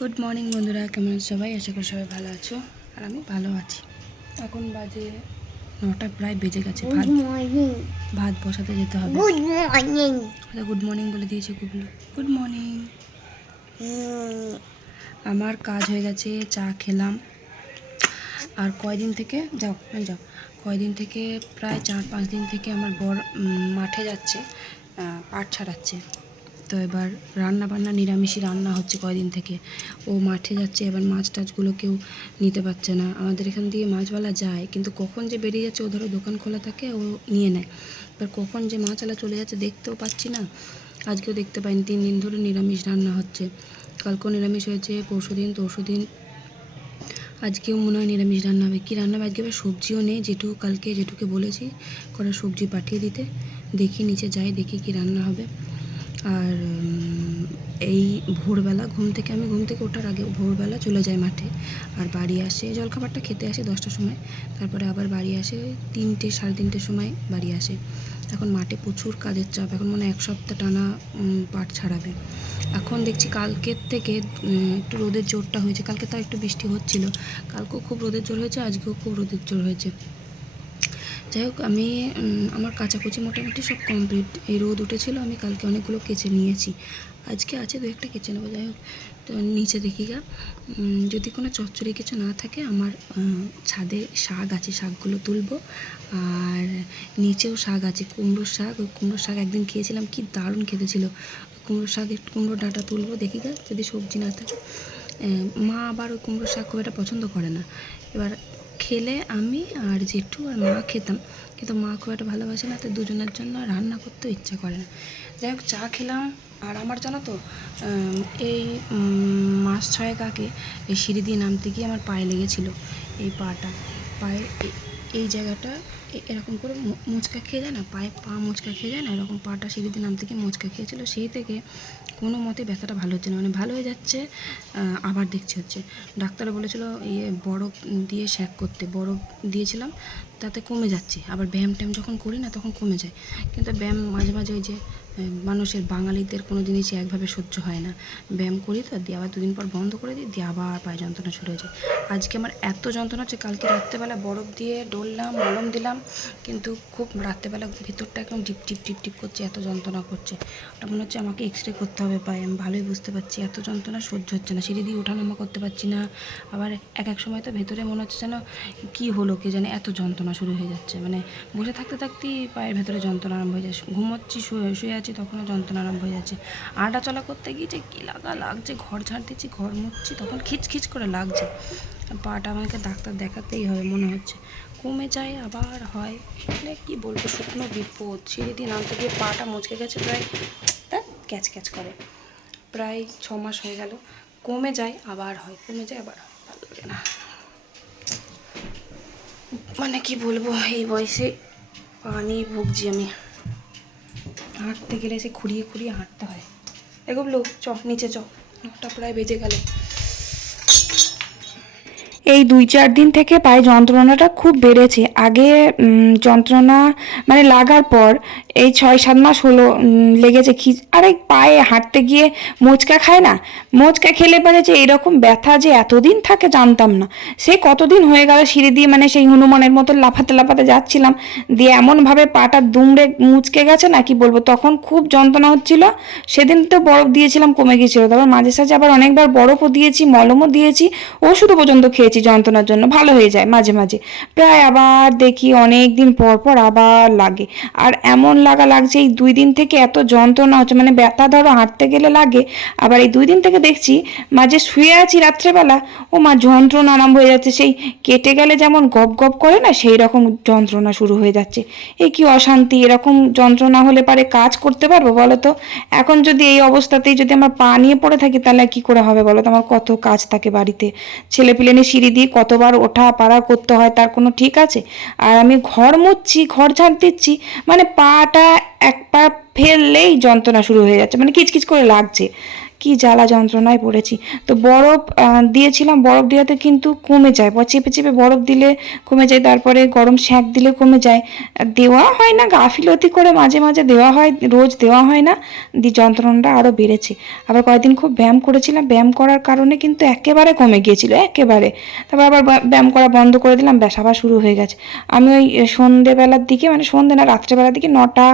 Good morning বন্ধুরা, কেমন আছো সবাই? আশা করি সবাই ভালো আছো আর আমি ভালো আছি। এখন বাজে 9টা, প্রায় বেজে গেছে। ভাত বসাতে যেতে হবে। গুড মর্নিং বলে দিয়েছে গুগলু। Good morning. আমার কাজ হয়ে গেছে, চা খেলাম। আর কয়দিন থেকে কয়দিন থেকে প্রায় 4-5 দিন থেকে আমার বর মাঠে যাচ্ছে, পাট ছাড়াচ্ছে। তো এবার রান্না বান্না নিরামিষই রান্না হচ্ছে কয়দিন থেকে। ও মাঠে যাচ্ছে, এবার মাছ টাছগুলো কেউ নিতে পারছে না। আমাদের এখান দিয়ে মাছওয়ালা যায়, কিন্তু কখন যে বেরিয়ে যাচ্ছে, ও ধরো দোকান খোলা থাকে, ও নিয়ে নেয়। এবার কখন যে মাছওয়ালা চলে যাচ্ছে দেখতেও পাচ্ছি না। আজকেও দেখতে পাইনি, 3 দিন ধরে নিরামিষ রান্না হচ্ছে। কালকেও নিরামিষ হয়েছে, পরশুদিন আজকেও মনে হয় নিরামিষ রান্না হবে। কী রান্না হবে আজকে? এবার সবজিও নেই। জেঠুকে বলেছি কটা সবজি পাঠিয়ে দিতে। দেখি নিচে যাই, দেখি কি রান্না হবে। আর এই ভোরবেলা ঘুম থেকে ওঠার আগে ভোরবেলা চলে যায় মাঠে, আর বাড়ি আসে, জলখাবারটা খেতে আসে 10টার সময়। তারপরে আবার বাড়ি আসে 3টে, 3:30 সময় বাড়ি আসে। এখন মাঠে প্রচুর কাজের চাপ। এখন মনে হয় 1 সপ্তাহ টানা পাট ছাড়াবে। এখন দেখছি কালকের থেকে একটু রোদের জোরটা হয়েছে। কালকে তো একটু বৃষ্টি হচ্ছিল, কালকেও খুব রোদের জোর হয়েছে, আজকেও খুব রোদের জোর হয়েছে। যাই হোক, আমি আমার কাচাকুচি মোটামুটি সব কমপ্লিট। এই রোদ উঠেছিল, আমি কালকে অনেকগুলো কেচে নিয়েছি, আজকে আছে 2-1টা কেচে নেবো। যাই হোক, তো নিচে দেখি যদি কোনো চচ্চড়ি কিছু না থাকে, আমার ছাদে শাক আছে, শাকগুলো তুলবো। আর নিচেও শাক আছে, কুমড়োর শাক। ওই কুমড়োর শাক একদিন খেয়েছিলাম, কি দারুণ খেতে ছিল। কুমড়োর শাকের কুমড়ো ডাঁটা তুলবো, দেখি যদি সবজি না থাকে। মা আবার ওই কুমড়োর শাক খুব একটা পছন্দ করে না। এবার খেলে আমি আর জেঠু আর মা খেতাম, কিন্তু মা খুব একটা ভালোবাসে না, তো দুজনের জন্য রান্না করতেও ইচ্ছা করে না। যাই হোক, চা খেলাম। আর আমার জানো তো, এই মাস 6 আগে এই সিঁড়ি দিয়ে নামতে গিয়ে আমার পায়ে লেগেছিলো। এই পায়ে এই জায়গাটা এরকম করে মোচকা খেয়ে যায় না, পা মোচকা খেয়ে যায় না, এরকম পাটা সিঁড়ি দিয়ে নামতে গিয়ে মোচকা খেয়েছিলো। সেই থেকে কোনো মতে ব্যথাটা ভালো হচ্ছে না, মানে ভালো হয়ে যাচ্ছে, আবার দেখছি হচ্ছে। ডাক্তার বলেছিল বরফ দিয়ে শ্যাক করতে, বরফ দিয়েছিলাম, তাতে কমে যাচ্ছে। আবার ব্যায়াম ট্যায়াম যখন করি না তখন কমে যায়, কিন্তু ব্যায়াম মাঝে মাঝে ওই যে মানুষের বাঙালিদের কোনো জিনিসই একভাবে সহ্য হয় না। ব্যায়াম করি তো, দিয়ে আবার 2 দিন পর বন্ধ করে দিই, দিয়ে আবার পায়ে যন্ত্রণা শুরু হয়ে যায়। আজকে আমার এত যন্ত্রণা হচ্ছে, কালকে রাত্রেবেলা বরফ দিয়ে ডললাম, মলম দিলাম, কিন্তু খুব রাত্রেবেলা ভিতরটা একদম টিপ টিপ টিপ টিপ করছে, এত যন্ত্রণা করছে। ওটা মনে হচ্ছে আমাকে এক্সরে করতে হবে পায়ে। আমি ভালোই বুঝতে পারছি এত যন্ত্রণা সহ্য হচ্ছে না, সিঁড়ি দিয়ে ওঠানামা করতে পারছি না। আবার এক সময় তো ভেতরে মনে হচ্ছে যেন কী হলো কে জানে, এত যন্ত্রণা শুরু হয়ে যাচ্ছে। মানে বসে থাকতে থাকতেই পায়ের ভেতরে যন্ত্রণা আরম্ভ হয়ে যাচ্ছে, ঘুমোচ্ছি, শুয়ে আছি, তখনও যন্ত্রণা আরম্ভ হয়ে যাচ্ছে। আটা চলা করতে গিয়ে যে কী লাগছে, ঘর ঝাড় দিচ্ছি, ঘর মুছছি, তখন খিচখিচ করে লাগছে। পাটা আমাকে ডাক্তার দেখাতেই হবে মনে হচ্ছে। কমে যায় আবার হয়, মানে কী বলবো, শুকনো বিপদ। সিঁড়ি দিয়ে নামতে গিয়ে পাটা মুচকে গেছে, প্রায় ক্যাচ ক্যাচ করে। প্রায় 6 মাস হয়ে গেল। কমে যায় আবার হয়, কমে যায় আবার হয়, ভালো লাগে না। মানে কি বলবো, এই বয়সে পা নিয়ে ভুগছি আমি। হাঁটতে গেলে সে খুঁড়িয়ে খুঁড়িয়ে হাঁটতে হয়। এগোবলো, নিচে 9টা প্রায় বেজে গেল। এই 2-4 দিন থেকে পায়ে যন্ত্রণাটা খুব বেড়েছে। আগে যন্ত্রণা মানে লাগার পর এই 6-7 মাস হলো লেগেছে। আরে পায়ে হাঁটতে গিয়ে মোচকা খায় না, মোচকা খেলে পারে যে এরকম ব্যথা যে এতদিন থাকে জানতাম না। সে কতদিন হয়ে গেল সিঁড়ি দিয়ে মানে সেই হনুমানের মতো লাফাতে লাফাতে যাচ্ছিলাম, দিয়ে এমনভাবে পাটা দুমড়ে মুচকে গেছে না, কি বলবো, তখন খুব যন্ত্রণা হচ্ছিল। সেদিন তো বরফ দিয়েছিলাম, কমে গিয়েছিল। তারপর মাঝে সাঝে আবার অনেকবার বরফও দিয়েছি, মলমও দিয়েছি, ওষুধও পর্যন্ত খেয়েছি যন্ত্রণার জন্য, ভালো হয়ে যায় মাঝে মাঝে। প্রায় আবার দেখি অনেক দিন পর পর আবার লাগে। আর এমন লাগছে এই 2 দিন থেকে এত যন্ত্রণা হচ্ছে, মানে ব্যথা ধরো হাঁটতে গেলে লাগে, আবার এই 2 দিন থেকে দেখছি মাঝে শুয়ে আছি রাত্রেবেলা, ও মা যন্ত্রণা আরম্ভ হয়ে যাচ্ছে। সেই কেটে গেলে যেমন গপ গপ করে না, সেই রকম যন্ত্রণা শুরু হয়ে যাচ্ছে। এই কি অশান্তি! এরকম যন্ত্রণা হলে পারে কাজ করতে পারবো বলো তো? এখন যদি এই অবস্থাতেই যদি আমার পা নিয়ে পড়ে থাকি, তাহলে কি করে হবে বলো তো? আমার কত কাজ থাকে বাড়িতে, ছেলেপিলে নিয়ে সিঁড়ি দিয়ে কতবার ওঠা পাড়া করতে হয় তার কোনো ঠিক আছে? আর আমি ঘর মুছছি, ঘর ঝাড় দিচ্ছি, মানে পাটা এক পা ফেললেই যন্ত্রণা শুরু হয়ে যাচ্ছে, মানে কিচকিচ করে লাগছে। কি জ্বালা যন্ত্রণায় পড়েছি। তো বরফ দিয়েছিলাম, বরফ দেওয়াতে কিন্তু কমে যায়, চেপে চেপে বরফ দিলে কমে যায়, তারপরে গরম শ্যাক দিলে কমে যায়। দেওয়া হয় না, গাফিলতি করে মাঝে মাঝে দেওয়া হয়, রোজ দেওয়া হয় না, যন্ত্রণাটা আরও বেড়েছে। আবার কয়েকদিন খুব ব্যায়াম করেছিলাম, ব্যায়াম করার কারণে কিন্তু একেবারে কমে গিয়েছিল, একেবারে। তারপর আবার ব্যায়াম করা বন্ধ করে দিলাম, ব্যাস আবার শুরু হয়ে গেছে। আমি ওই সন্ধেবেলার দিকে, মানে সন্ধে না রাত্রেবেলার দিকে 9টা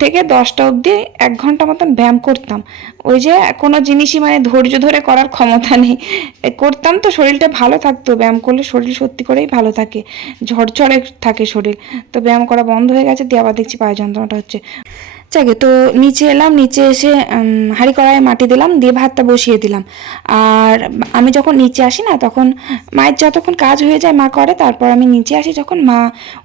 থেকে 10টা অবধি 1 ঘন্টা মতন ব্যায়াম করতাম। ওই যে কোনো জিনিসই মানে ধৈর্য ধরে করার ক্ষমতা নেই, করতাম তো শরীরটা ভালো থাকতো, ব্যায়াম করলে শরীর সত্যি করেই ভালো থাকে, ঝরঝরে থাকে শরীর। তো ব্যায়াম করা বন্ধ হয়ে গেছে, দিয়ে আবার দেখছি পায়ে যন্ত্রণাটা হচ্ছে। যাকে তো নিচে এলাম, নিচে এসে হাঁড়ি কড়াইয়ে মাটি দিলাম, দিয়ে ভাতটা বসিয়ে দিলাম। আর আমি যখন নিচে আসি না, তখন মায়ের যতক্ষণ কাজ হয়ে যায় মা করে, তারপর আমি নিচে আসি যখন, মা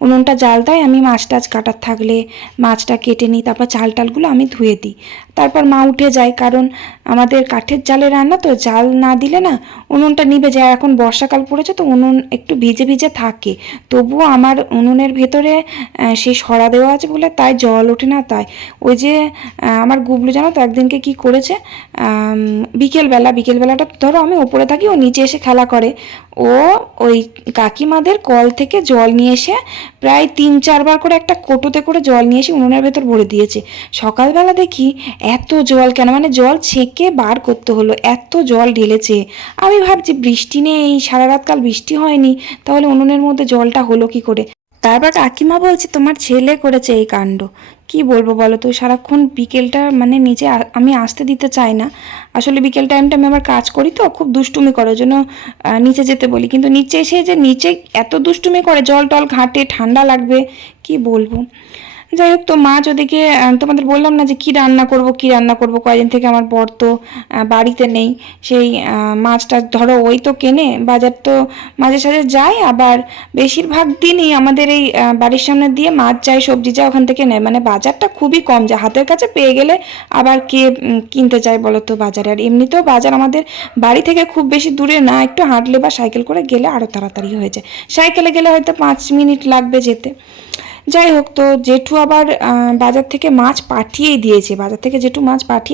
উনুনটা জ্বাল দেয়, আমি মাছ টাছ কাটার থাকলে মাছটা কেটে নিই, তারপর চাল টালগুলো আমি ধুয়ে দিই। তারপর মা উঠে যায়, কারণ আমাদের কাঠের জালে রান্না তো, জাল না দিলে না উনুনটা নিভে যায়। এখন বর্ষাকাল পড়েছে তো উনুন একটু ভিজে ভিজে থাকে, তবুও আমার উনুনের ভেতরে সেই সরা দেওয়া আছে বলে তাই জল ওঠে না। তাই ওই যে আমার গুবলু জানো তো একদিনকে কি করেছে, বিকেলবেলাটা ধরো আমি ওপরে থাকি, ও নিচে এসে খেলা করে, ও ওই কাকিমাদের কল থেকে জল নিয়ে এসে প্রায় 3-4 বার করে একটা কোটোতে করে জল নিয়ে এসে উনুনের ভেতর ভরে দিয়েছে। সকালবেলা দেখি এত জল কেন, মানে জল ছেঁকে বার করতে হলো, এত জল ঢেলেছে। আমি ভাবছি বৃষ্টি নেই, সারা রাত কাল বৃষ্টি হয়নি, তাহলে উনুনের মধ্যে জলটা হলো কি করে। তারপর কাকিমা বলছে তোমার ছেলে করেছে এই কাণ্ড। কি বলবো বলো তো, সারাক্ষণ বিকেলটা মানে নিচে আমি আসতে দিতে চাই না, আসলে বিকেল টাইমটা আমি আমার কাজ করি তো, খুব দুষ্টুমি করে, জন্য নিচে যেতে বলি, কিন্তু নিচে এসে যে নিচে এত দুষ্টুমি করে, জল টল ঘাটে, ঠান্ডা লাগবে, কি বলবো। যাই হোক, তো মাছ ওদিকে তোমাদের বললাম না যে কি রান্না করব, কয়েকদিন থেকে আমার বর তো বাড়িতে নেই, সেই মাছটা ধরো ওই তো কেনে, বাজার তো মাঝে সাঝে যায়, আবার বেশিরভাগ দিনই আমাদের এই বাড়ির সামনে দিয়ে মাছ যায়, সবজি যায়, ওখান থেকে নেয়, মানে বাজারটা খুবই কম যায়, হাতের কাছে পেয়ে গেলে আবার কে কিনতে চায় বলো তো বাজারে। আর এমনিতেও বাজার আমাদের বাড়ি থেকে খুব বেশি দূরে না, একটু হাঁটলে বা সাইকেল করে গেলে আরও তাড়াতাড়ি হয়ে যায়, সাইকেলে গেলে হয়তো 5 মিনিট লাগবে যেতে। যাই হোক, তো জেঠু আবার বাজার থেকে মাছ পাঠিয়ে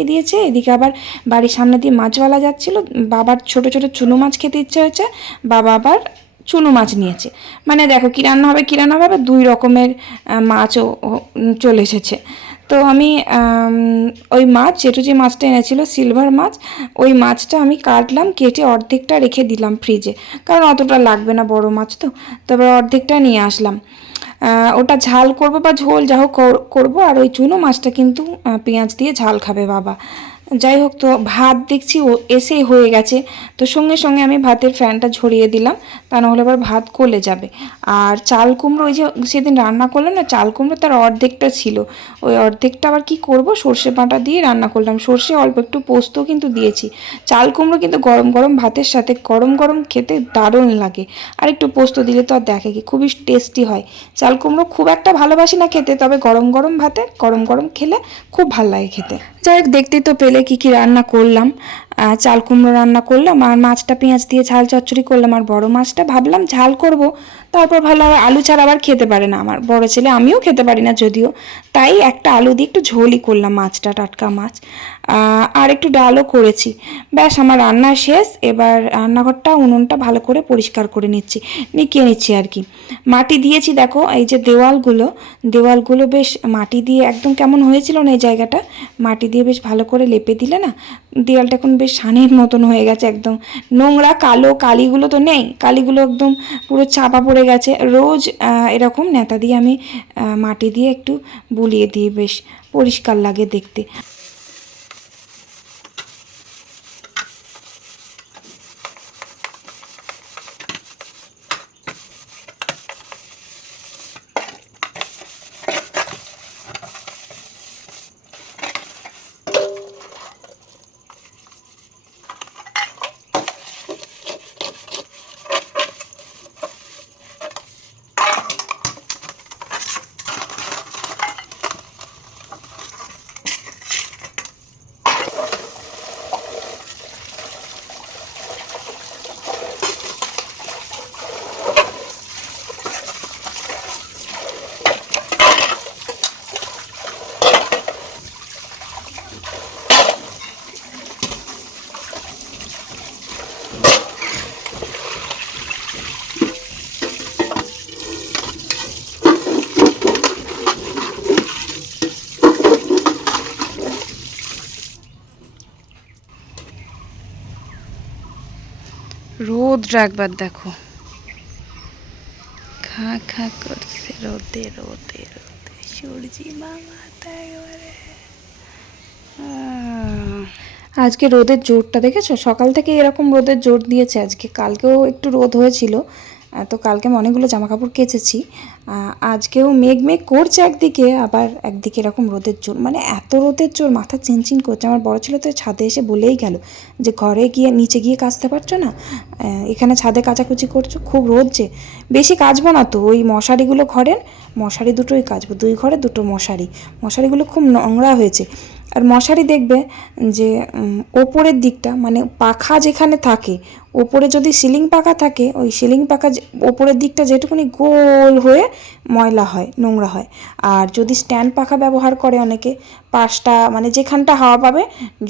দিয়েছে, এদিকে আবার বাড়ির সামনে দিয়ে মাছওয়ালা যাচ্ছিল, বাবার ছোট ছোট চুনো মাছ খেতে ইচ্ছে হয়েছে, বাবা আবার চুনো মাছ নিয়েছে। মানে দেখো কী রান্না হবে 2 রকমের মাছও চলে এসেছে। তো আমি ওই মাছ, জেঠু যে মাছটা এনেছিল সিলভার মাছ, ওই মাছটা আমি কাটলাম, কেটে অর্ধেকটা রেখে দিলাম ফ্রিজে, কারণ অতটা লাগবে না, বড় মাছ তো। তারপর অর্ধেকটা নিয়ে আসলাম, ওটা ঝাল করব বা ঝোল যা হোক করবো। আর ওই চুনো মাছটা কিন্তু পেঁয়াজ দিয়ে ঝাল খাবে বাবা। যাই হোক, তো ভাত দেখছি এসেই হয়ে গেছে, তো সঙ্গে সঙ্গে আমি ভাতের ফ্যানটা ঝরিয়ে দিলাম, তা নাহলে আবার ভাত গলে যাবে। আর চাল কুমড়ো, ওই যে সেদিন রান্না করলাম না চাল কুমড়ো, তার অর্ধেকটা ছিল, ওই অর্ধেকটা আবার কি করব, সর্ষে বাটা দিয়ে রান্না করলাম, সর্ষে অল্প একটু পোস্ত কিন্তু দিয়েছি। চাল কুমড়ো কিন্তু গরম গরম ভাতের সাথে গরম গরম খেতে দারুণ লাগে, আর একটু পোস্ত দিলে তো আর দেখে কি, খুবই টেস্টি হয়। চাল কুমড়ো খুব একটা ভালোবাসি না খেতে, তবে গরম গরম ভাতে গরম গরম খেলে খুব ভালো লাগে খেতে। যাই হোক, দেখতেই তো পেলে কি কি রান্না করলাম, চাল কুমড়ো রান্না করলাম, আর মাছটা পেঁয়াজ দিয়ে ঝাল চচ্চড়ি করলাম, আর বড় মাছটা ভাবলাম ঝাল করব, তারপর ভালো আলু ছাড়া আবার খেতে পারে না আমার বড় ছেলে, আমিও খেতে পারি না যদিও, তাই একটা আলু দিয়ে একটু ঝোলই করলাম, মাছটা টাটকা মাছ, আর একটু ডালও করেছি। ব্যাস আমার রান্না শেষ, এবার রান্নাঘরটা উনুনটা ভালো করে পরিষ্কার করে নিকিয়ে নিচ্ছি আর কি। মাটি দিয়েছি, দেখো এই যে দেওয়ালগুলো বেশ মাটি দিয়ে একদম কেমন হয়েছিল না, এই জায়গাটা মাটি দিয়ে বেশ ভালো করে লেপে দিলে না দেওয়ালটা এখন বেশ সানের মতন হয়ে গেছে, একদম নোংরা কালো, কালিগুলো তো নেই, কালিগুলো একদম পুরো চাপা পড়ে গেছে। রোজ এরকম নেতা দিয়ে আমি মাটি দিয়ে একটু বুলিয়ে দিই, বেশ পরিষ্কার লাগে দেখতে। রোদটা একবার দেখো, খা খা করছে রোদে রোদে রোদে, সূর্যি মামা তো একেবারে আজকে রোদের জোরটা দেখেছো? সকাল থেকে এরকম রোদের জোর দিয়েছে আজকে। কালকেও একটু রোদ হয়েছিল, তো কালকে আমি অনেকগুলো জামা কাপড় কেচেছি। আজকেও মেঘ মেঘ করছে একদিকে, আবার একদিকে এরকম রোদের জোর, মানে এত রোদের জোর মাথা চিনচিন করছে। আমার বড় ছেলে তো ছাদে এসে বলেই গেল যে ঘরে গিয়ে নিচে গিয়ে কাচতে পারছো না, এখানে ছাদে কাচাকুচি করছো, খুব রোদ যে। বেশি কাচবো না তো, ওই মশারিগুলো ঘরের মশারি দুটোই কাচবো, 2 ঘরে 2টো মশারিগুলো খুব নোংরা হয়েছে। আর মশারি দেখবে যে ওপরের দিকটা, মানে পাখা যেখানে থাকে, ওপরে যদি সিলিং পাখা থাকে, ওই সিলিং পাখা ওপরের দিকটা যেটুকুনি গোল হয়ে ময়লা হয়, নোংরা হয়। আর যদি স্ট্যান্ড পাখা ব্যবহার করে অনেকে, পাশটা মানে যেখানটা হাওয়া পাবে,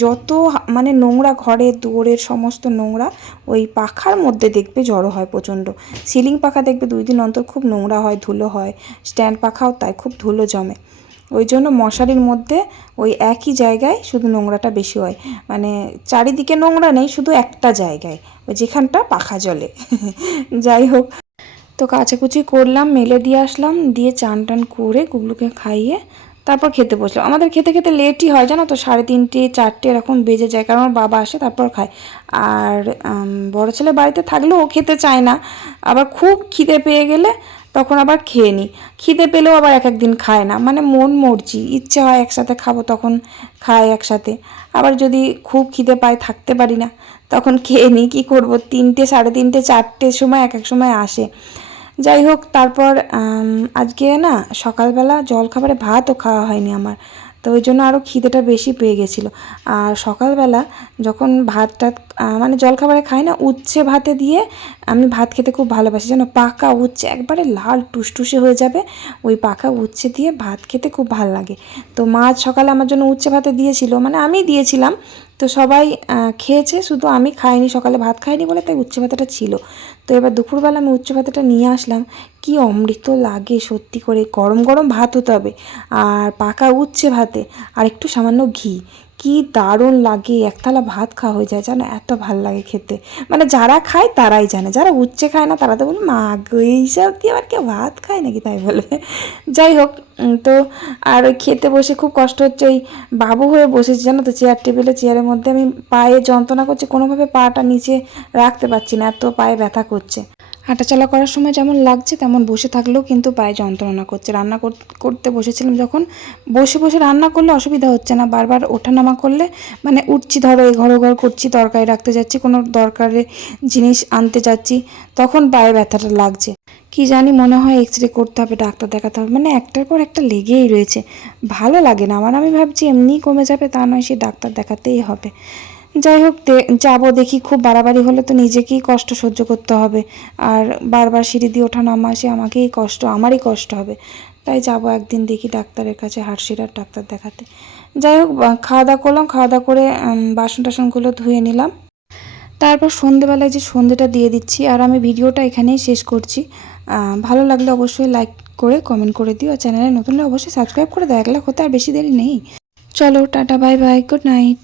যত মানে নোংরা ঘরে দুয়ারের সমস্ত নোংরা ওই পাখার মধ্যে দেখবে জড়ো হয় প্রচণ্ড। সিলিং পাখা দেখবে 2 দিন অন্তর খুব নোংরা হয়, ধুলো হয়, স্ট্যান্ড পাখাও তাই, খুব ধুলো জমে। ওই জন্য মশারির মধ্যে ওই একই জায়গায় শুধু নোংরাটা বেশি হয়, মানে চারিদিকে নোংরা নেই, শুধু একটা জায়গায় ওই যেখানটা পাখা জ্বলে। যাই হোক, তো কাচাকুচি করলাম, মেলে দিয়ে আসলাম, দিয়ে চান টান করে গুগলুকে খাইয়ে তারপর খেতে বসলাম। আমাদের খেতে খেতে লেটই হয় জানো তো, 3:30 4টে এরকম বেজে যায়, কারণ আমার বাবা আসে তারপর খায়। আর বড় ছেলে বাড়িতে থাকলেও ও খেতে চায় না, আবার খুব খিদে পেয়ে গেলে তখন আবার খেয়ে নিই। খিদে পেলেও আবার এক একদিন খায় না, মানে মন মর্জি, ইচ্ছে হয় একসাথে খাবো তখন খায় একসাথে, আবার যদি খুব খিদে পায় থাকতে পারি না তখন খেয়ে নিই। কী করবো, 3টে 3:30 4টের সময় এক এক সময় আসে। যাই হোক, তারপর আজকে না সকালবেলা জলখাবারে ভাতও খাওয়া হয়নি আমার, তো ওই জন্য আরও খিদেটা বেশি পেয়ে গেছিলো। আর সকালবেলা যখন ভাতটা মানে জলখাবারে খাই না, উচ্ছে ভাতে দিয়ে আমি ভাত খেতে খুব ভালোবাসি যেন, পাকা উচ্ছে একবারে লাল টুসটুসে হয়ে যাবে, ওই পাকা উচ্ছে দিয়ে ভাত খেতে খুব ভালো লাগে। তো মা সকালে আমার জন্য উচ্ছে ভাতে দিয়েছিল, মানে আমি দিয়েছিলাম, তো সবাই খেয়েছে, শুধু আমি খাইনি, সকালে ভাত খাইনি বলে, তাই উচ্ছে ভাতাটা ছিল। তো এবার দুপুরবেলা আমি উচ্ছে ভাতাটা নিয়ে আসলাম, কি অমৃত লাগে সত্যি করে, গরম গরম ভাত হতে হবে, আর পাকা উচ্ছে ভাতে আর একটু সামান্য ঘি, কি দারুণ লাগে, এক থালা ভাত খাওয়া হয়ে যায় জানো, এত ভাল লাগে খেতে। মানে যারা খায় তারাই জানে, যারা উচ্ছে খায় না তারা তো বলে মা গো এইসব দিয়ে আবার কেউ ভাত খায় নাকি, তাই বলে। যাই হোক, তো আর ওই খেতে বসে খুব কষ্ট হচ্ছে, ওই বাবু হয়ে বসেছি জানো তো, চেয়ার টেবিলে, চেয়ারের মধ্যে আমি পায়ে যন্ত্রণা করছে, কোনোভাবে পাটা নিচে রাখতে পারছি না, এত পায়ে ব্যথা করছে। হাঁটাচলা করার সময় যেমন লাগছে তেমন বসে থাকলেও কিন্তু পায়ে যন্ত্রণা করছে। রান্না করতে বসেছিলাম যখন, বসে বসে রান্না করলে অসুবিধা হচ্ছে না, বারবার ওঠানামা করলে মানে উঠছি, ধরো এঘর ওঘর করছি, তরকারি রাখতে যাচ্ছি, কোনো দরকারের জিনিস আনতে যাচ্ছি, তখন পায়ে ব্যথাটা লাগছে। কি জানি, মনে হয় এক্সরে করতে হবে, ডাক্তার দেখাতে হবে, মানে একটার পর একটা লেগেই রয়েছে, ভালো লাগে না আমার। আমি ভাবছি এমনিই কমে যাবে, তা নয়, সে ডাক্তার দেখাতেই হবে। যাই হোক, যাবো, দেখি, খুব বাড়াবাড়ি হলে তো নিজেকেই কষ্ট সহ্য করতে হবে, আর বারবার সিঁড়ি দিয়ে ওঠা নামা, সে আমাকেই কষ্ট, আমারই কষ্ট হবে। তাই যাবো একদিন, দেখি ডাক্তারের কাছে, হাড়শিরার ডাক্তার দেখাতে। যাই হোক, খাওয়া দাওয়া করলাম, খাওয়া দাওয়া করে বাসন টাসনগুলো ধুয়ে নিলাম। তারপর সন্ধেবেলায় যে সন্ধেটা দিয়ে দিচ্ছি, আর আমি ভিডিওটা এখানেই শেষ করছি। ভালো লাগলে অবশ্যই লাইক করে কমেন্ট করে দিও, আর চ্যানেলে নতুন হলে অবশ্যই সাবস্ক্রাইব করে দাও, 1 লাখ হতে আর বেশি দেরি নেই। চলো tata, bye bye, good night.